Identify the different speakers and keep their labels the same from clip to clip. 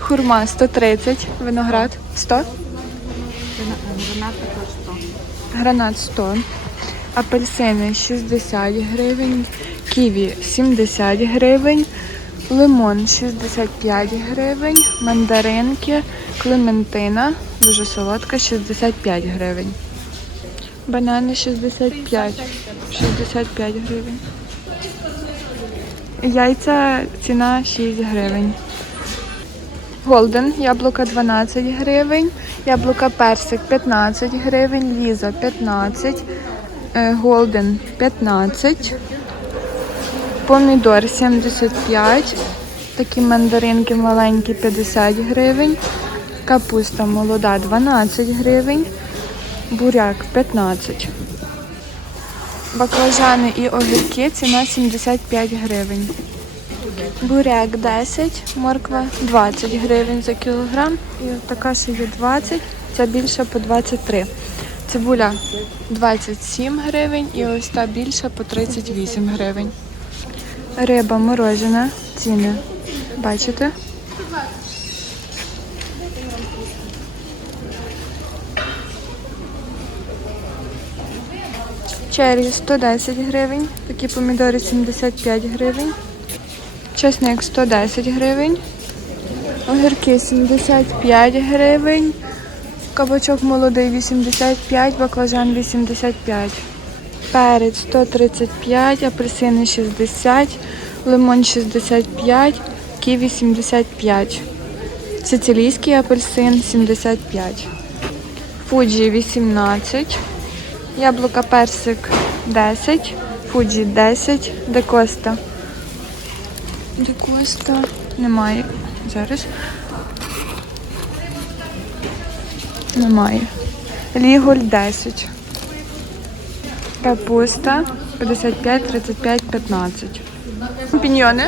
Speaker 1: Хурма 130, виноград 100.
Speaker 2: Гранат також 100.
Speaker 1: Гранат 100. Апельсини 60 гривень. Ківі 70 гривень. Лимон 65 гривень. Мандаринки. Клементина, дуже солодка, 65 гривень. Банани 65. 65 гривень. Яйця ціна 6 гривень. Голден, яблука 12 гривень. Яблука персик 15 гривень. Ліза 15. Голден 15. Помідор 75. Такі мандаринки маленькі 50 гривень. Капуста молода 12 гривень. Буряк 15. Баклажани і огірки ціна 75 гривень. Буряк 10, морква 20 гривень за кілограм. І така ще є 20, ця більша по 23. Цибуля 27 гривень і ось та більша по 38 гривень. Риба морожена, ціни бачите? Черрі 110 гривень, такі помідори 75 гривень, чесник 110 гривень, огірки 75 гривень, кабачок молодий 85, баклажан 85, перець 135, апельсини 60, лимон 65, ківі 75, сицилійський апельсин 75, фуджі 18, яблука персик 10, фуджі 10, декоста. Декоста немає. Зараз. Немає. Ліголь 10. Капуста 55, 35, 15. Піньйони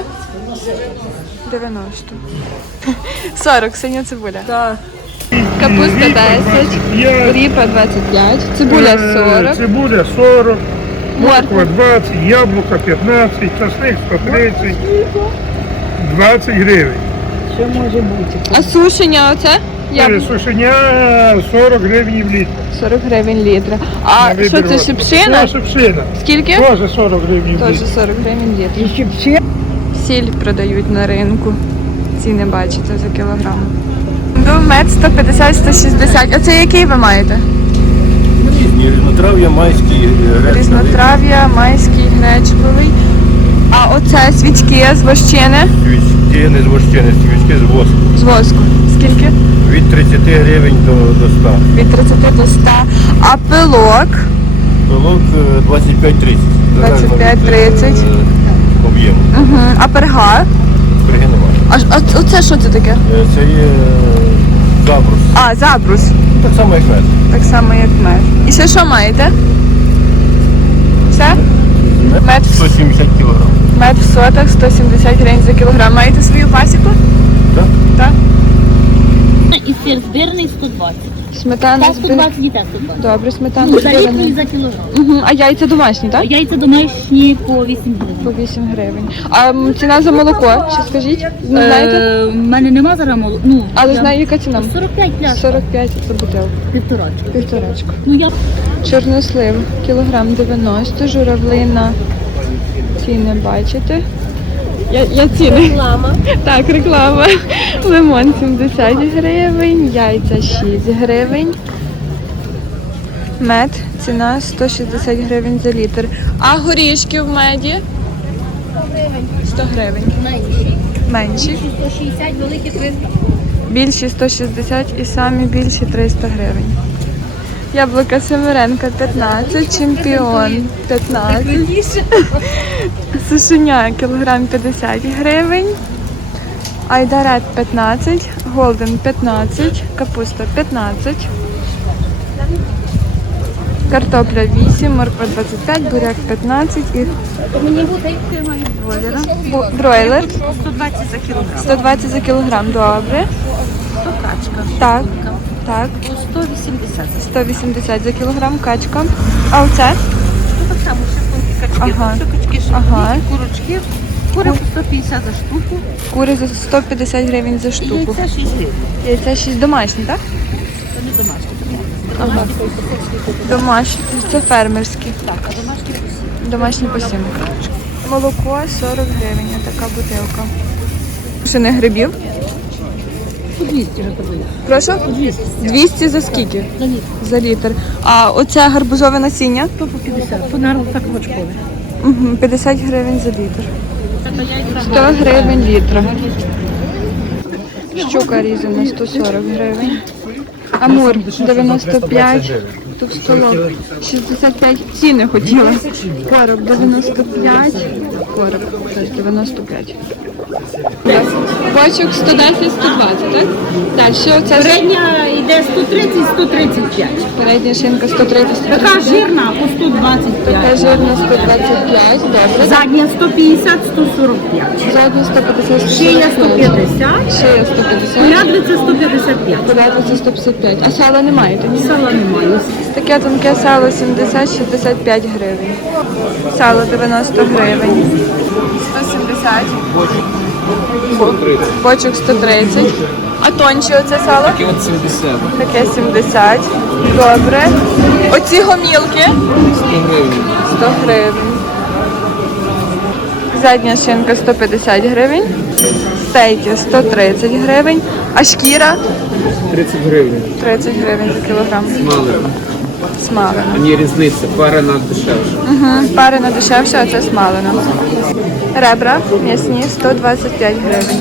Speaker 1: 90. 40, синя цибуля.
Speaker 2: Так.
Speaker 1: Капуста 10, ріпа 25, цибуля 40,
Speaker 3: Цибуля 40, морква 20, яблука 15, часник 130, 20 гривень.
Speaker 2: Що може бути?
Speaker 1: а сушення оце?
Speaker 3: Сушеня 40 гривень в літр.
Speaker 1: 40 гривень літра. А
Speaker 3: На
Speaker 1: що
Speaker 3: вибір
Speaker 1: це,
Speaker 3: вас.
Speaker 1: шипшина?
Speaker 3: Шипшина.
Speaker 1: Скільки?
Speaker 3: Теж 40 гривень в
Speaker 1: Теж
Speaker 3: літр.
Speaker 1: 40 гривень літр.
Speaker 2: І ще
Speaker 1: Сіль продають на ринку. Ціни бачите за кілограм. Мед 150-160. Оце який ви маєте?
Speaker 4: Різнотрав'я, майський, гречка.
Speaker 1: Різнотрав'я, майський, гречковий. А оце свічки з вощини?
Speaker 4: Свічки не з вощини, свічки з воску.
Speaker 1: З воску. Скільки?
Speaker 4: Від 30 гривень до 100.
Speaker 1: Від 30 до 100. А пилок?
Speaker 4: Пилок 25-30.
Speaker 1: 25-30.
Speaker 4: Об'єму.
Speaker 1: Угу. А перга?
Speaker 4: Береги немає.
Speaker 1: А оце що це таке?
Speaker 4: Це є забрус.
Speaker 1: А, забрус.
Speaker 4: Так само як мед.
Speaker 1: Так само, як мед. І ще що маєте? Все? Мед
Speaker 4: 170 кг.
Speaker 1: Мед в сотах 170 гривень за кілограм. Маєте свою пасіку?
Speaker 4: Так?
Speaker 1: Так.
Speaker 5: І сир збірний 120.
Speaker 1: Сметана
Speaker 5: Та
Speaker 1: збір.
Speaker 5: 120 і та 120.
Speaker 1: Добре, сметана
Speaker 5: Ну, за літр і
Speaker 1: збірна.
Speaker 5: за кілограм.
Speaker 1: Угу. А яйця домашні, так?
Speaker 5: Яйця домашні по 8
Speaker 1: По
Speaker 5: гривень.
Speaker 1: 8 гривень. А ціна за молоко, ще скажіть? Не знаєте?
Speaker 5: В мене нема зараз молока. Ну,
Speaker 1: Але
Speaker 5: я-
Speaker 1: знаю, яка ціна?
Speaker 5: 45 пляшок.
Speaker 1: 45 за бутилку.
Speaker 5: Півторачка.
Speaker 1: Півторачку.
Speaker 5: Ну я
Speaker 1: Чорнослив, кілограм 90, журавлина. Ціни бачите? Я ціни.
Speaker 5: реклама.
Speaker 1: Так, реклама. Лимон 70 гривень, яйця 6 гривень. Мед, ціна 160 гривень за літр. А горішки в меді? 100 гривень. Менші.
Speaker 5: 160, великі 300.
Speaker 1: Більші 160 і самі більші 300 гривень. Яблука Семеренка 15, чемпіон 15. Сушеня кілограм 50 гривень. Айдарет 15, голден 15, капуста 15. Картопля 8, морква 25, буряк 15 і бройлер
Speaker 2: 120 за кілограм.
Speaker 1: 120 за кілограм. Добре.
Speaker 2: Качка.
Speaker 1: Так, так.
Speaker 2: 180.
Speaker 1: 180 за кілограм качка. А оце?
Speaker 2: Ну так само, ще качки.
Speaker 1: Ага.
Speaker 2: Ще качки, ще
Speaker 1: Ага.
Speaker 2: курочки. Кури по 150 за штуку.
Speaker 1: Кури за 150 гривень за
Speaker 2: І
Speaker 1: штуку.
Speaker 2: яйця 6 гривень.
Speaker 1: Яйця 6 домашні, так?
Speaker 2: Це не домашні.
Speaker 1: Ага. Домашні. Це фермерські.
Speaker 2: Так, а домашні по 7.
Speaker 1: Домашні по 7. Молоко 40 гривень, така бутилка. Ще не грибів?
Speaker 2: По 200 вже подаю.
Speaker 1: Прошу?
Speaker 2: 200.
Speaker 1: 200 за скільки?
Speaker 2: За літр.
Speaker 1: За літр. А оце гарбузове насіння?
Speaker 2: То по 50. По народ так очкове.
Speaker 1: Угу, 50 гривень за літр. 100 гривень літра. Щука різана 140 гривень. Амур 95. Товстолоб 65. Ціни хотіла. Короб 95. Короб теж 95. Бочок 110, 120, так? Далі оце
Speaker 2: Передня йде 130-135.
Speaker 1: передня шинка 130.
Speaker 2: Така жирна по 125.
Speaker 1: Така жирна 125. Добре.
Speaker 2: Задня 150-145.
Speaker 1: Задня 150.
Speaker 2: Шия 150.
Speaker 1: Шия 150.
Speaker 2: Порядниця 155.
Speaker 1: Податися 155. А сала не маєте? Ні?
Speaker 2: Сала немає.
Speaker 1: Таке тонке сало 70-65 гривень. Сало 90 гривень. 170. Бочок 130. А тонче оце сало?
Speaker 4: Такі от 70.
Speaker 1: Таке 70. Добре. Оці гомілки
Speaker 4: 100 гривень.
Speaker 1: 100 гривень. Задня шинка 150 гривень. Стейки 130 гривень. А шкіра
Speaker 4: 30 гривень.
Speaker 1: 30 гривень за кілограм.
Speaker 4: Смалена.
Speaker 1: Смалена.
Speaker 4: Там є різниця, парена дешевша.
Speaker 1: Угу. Парина дешевша, а це смалена. Ребра м'ясні 125 гривень.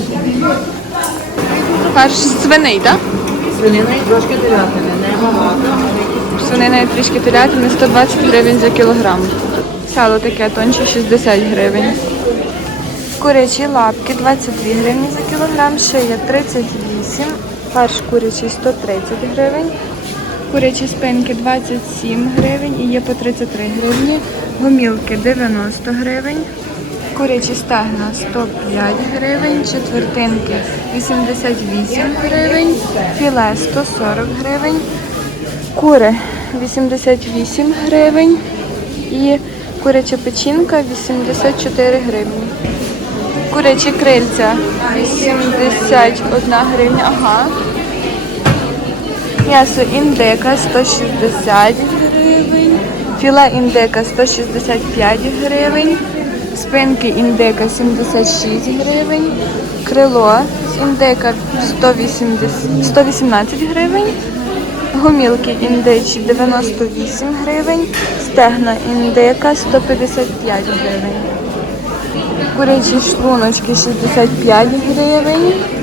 Speaker 1: Фарш свиний, так?
Speaker 2: Свинина і трошки телятини. Небагато.
Speaker 1: Свинина і трішки телятини 120 гривень за кілограм. Сало таке тонче 60 гривень. Курячі лапки 22 гривні за кілограм, шия 38, фарш курячий 130 гривень. Курячі спинки 27 гривень і є по 33 гривні. Гомілки 90 гривень. Курячі стегна 105 гривень. Четвертинки 88 гривень. Філе 140 гривень. Кури 88 гривень. І куряча печінка 84 гривні. Курячі крильця 81 гривня. Ага. М'ясо індика 160 гривень, філе індика 165 гривень, спинки індика 76 гривень, крило з індика 118 гривень, гомілки індичі 98 гривень, стегна індика 155 гривень, курячі шлуночки 65 гривень.